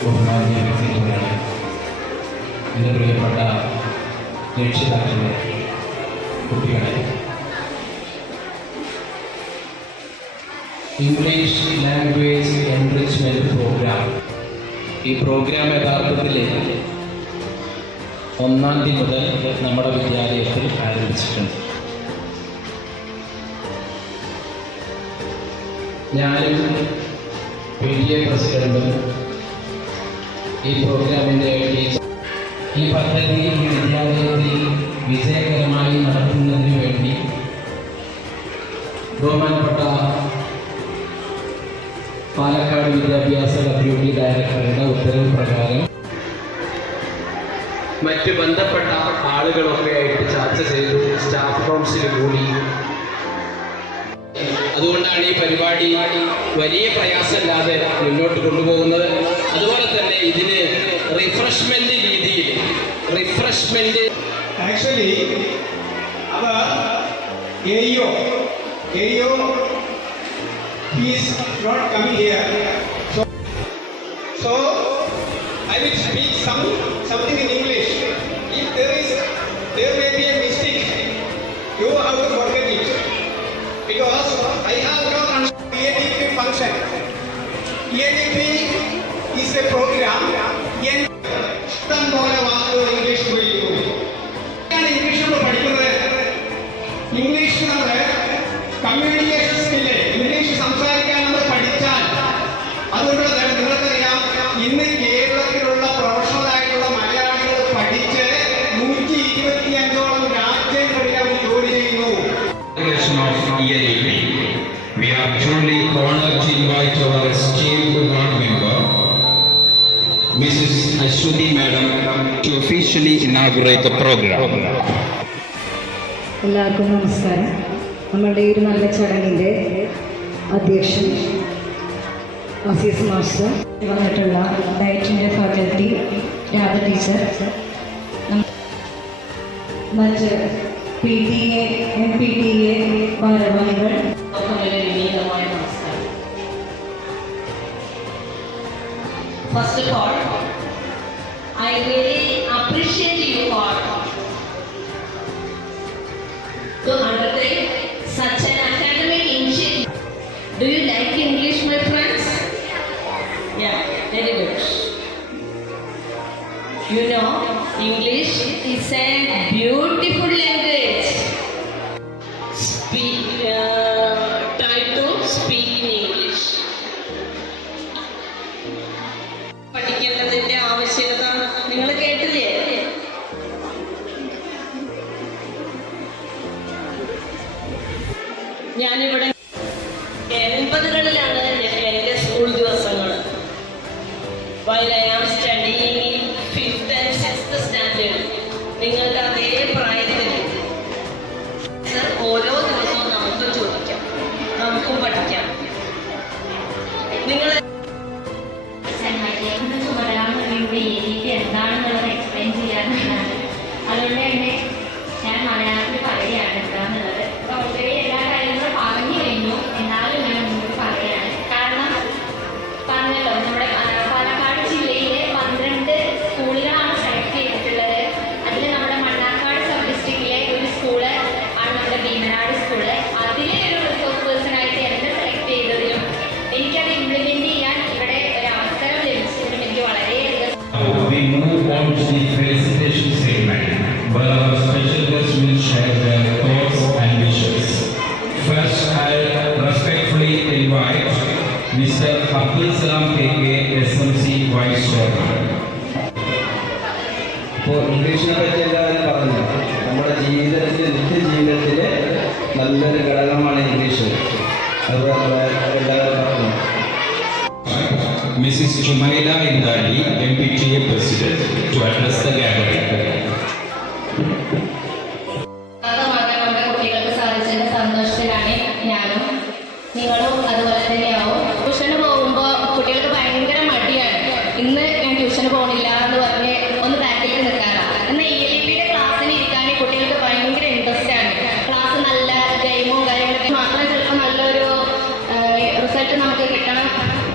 ബഹുമാന്യ എന്റെ പ്രിയപ്പെട്ട രക്ഷിതാക്കളെ കുട്ടികളെ. ഇംഗ്ലീഷ് ലാംഗ്വേജ് എൻറിച്ച്മെന്റ് പ്രോഗ്രാം ഈ പ്രോഗ്രാം യഥാർത്ഥത്തിൽ ഒന്നാം തീയതി മുതൽ നമ്മുടെ വിദ്യാലയത്തിൽ ആരംഭിച്ചിട്ടുണ്ട്. ഞാനും പി ടി എ പ്രസിഡന്റും ഈ പ്രോഗ്രാമിന്റെ ഈ പദ്ധതി വിദ്യാലയത്തിൽ വിജയകരമായി നടത്തുന്നതിന് വേണ്ടി ബഹുമാനപ്പെട്ട പാലക്കാട് വിദ്യാഭ്യാസ ഡെപ്യൂട്ടി ഡയറക്ടറുടെ ഉത്തരവ് പ്രകാരം മറ്റ് ബന്ധപ്പെട്ട ആളുകളൊക്കെ ആയിട്ട് ചർച്ച ചെയ്തു സ്റ്റാഫ് കൗൺസിൽ കൂടി. അതുകൊണ്ടാണ് ഈ പരിപാടി വലിയ പ്രയാസമില്ലാതെ മുന്നോട്ട് കൊണ്ടുപോകുന്നത്. അതുപോലെ തന്നെ ഇതിന് റിഫ്രഷ്മെന്റ് രീതിയിൽ refreshment Actually, our AEO, AEO, he is not coming here. So, so I will speak some something in English. If there is, there may be a mistake. You have to forget it because I have understood EADP function. EADP is a program. En- communication skill English സംസാരിക്കാൻ നമ്മൾ പഠിച്ചാൽ അതുകൊണ്ട് തന്നെ നിങ്ങൾക്കറിയാം ഇന്ന് കേരളത്തിലുള്ള professional ആയിട്ടുള്ള മലയാളികൾ പഠിച്ച് നൂറ്റി ഇരുപത്തിയഞ്ചോളം രാജ്യങ്ങളിൽ അവർ ജോലി ചെയ്യുന്നു. We are truly honored to invite our esteemed board member, Mrs. Ashwini Madam, to officially inaugurate the program. എല്ലാവർക്കും നമസ്കാരം നമ്മളുടെ ഈ ഒരു നല്ല ചടങ്ങിന്റെ അധ്യക്ഷൻ അസീസ് മാസ്റ്റർ വന്നിട്ടുള്ള ഡയറ്റിന്റെ ഫാക്കൽറ്റി രാധ ടീച്ചർ. മറ്റ് P T A M P T A ഭാരവാഹികൾ First of all, I really appreciate you all. To undertake like English, my friends? Yeah, very good. You know, English is a beautiful language. Speak, uh, try to speak in English. പഠിക്കേണ്ടതിന്റെ ആവശ്യകത നിങ്ങൾ കേട്ടില്ലേ ഞാനിവിടെ എൺപതുകളിലാണ് എന്റെ school ദിവസങ്ങൾ. While I am studying fifth and sixth standard. നിങ്ങൾക്ക് Mr. Abdul Salam KK, SMC Vice Chairman. ഇപ്പോൾ ഇംഗ്ലീഷിനെ പറ്റി എല്ലാവരും പറഞ്ഞു നമ്മുടെ ജീവിതത്തിൽ നിത്യജീവിതത്തിലെ നല്ലൊരു ഘടകമാണ് ഇംഗ്ലീഷ് അത് നമ്മളെ എല്ലാവരും പറഞ്ഞു Mrs. Chumaila Indali, MPTA President, to address the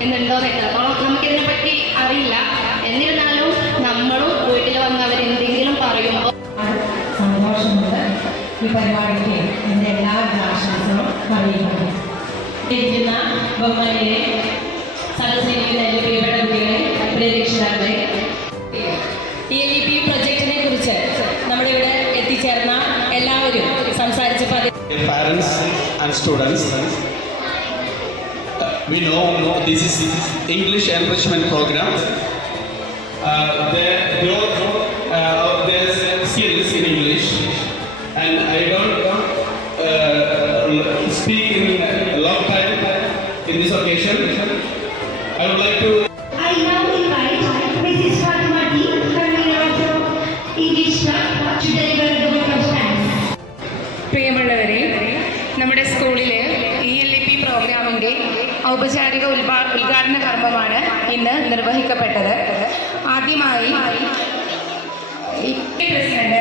എന്നുണ്ടോന്നില്ല അപ്പോൾ നമുക്കിതിനെ പറ്റി അറിയില്ല. എന്നിരുന്നാലും നമ്മളും വീട്ടിൽ വന്ന് അവരെന്തെങ്കിലും പറയുമ്പോൾ സന്തോഷമുണ്ട് ഈ പരിപാടിക്ക് എന്റെ എല്ലാ ആശംസകളും അറിയിക്കുന്നു ഇരിക്കുന്ന ബഹുമാനിയെ സദസ്സിരിക്കുന്ന എന്റെ പ്രിയപ്പെട്ട കുട്ടികളെ പ്രിയ രക്ഷിതാക്കളെ. ഇ എൽ ഇ പി പ്രൊജക്റ്റിനെ കുറിച്ച് നമ്മുടെ ഇവിടെ എത്തിച്ചേർന്ന എല്ലാവരും സംസാരിച്ചപ്പോൾ and students. Uh, we know, know this is English enrichment program. Uh, their growth, uh, of their skills in English, ഔപചാരിക ഉദ്ഘാ ഉദ്ഘാടന കർമ്മമാണ് ഇന്ന് നിർവഹിക്കപ്പെട്ടത്. ആദ്യമായി പ്രസിഡന്റ്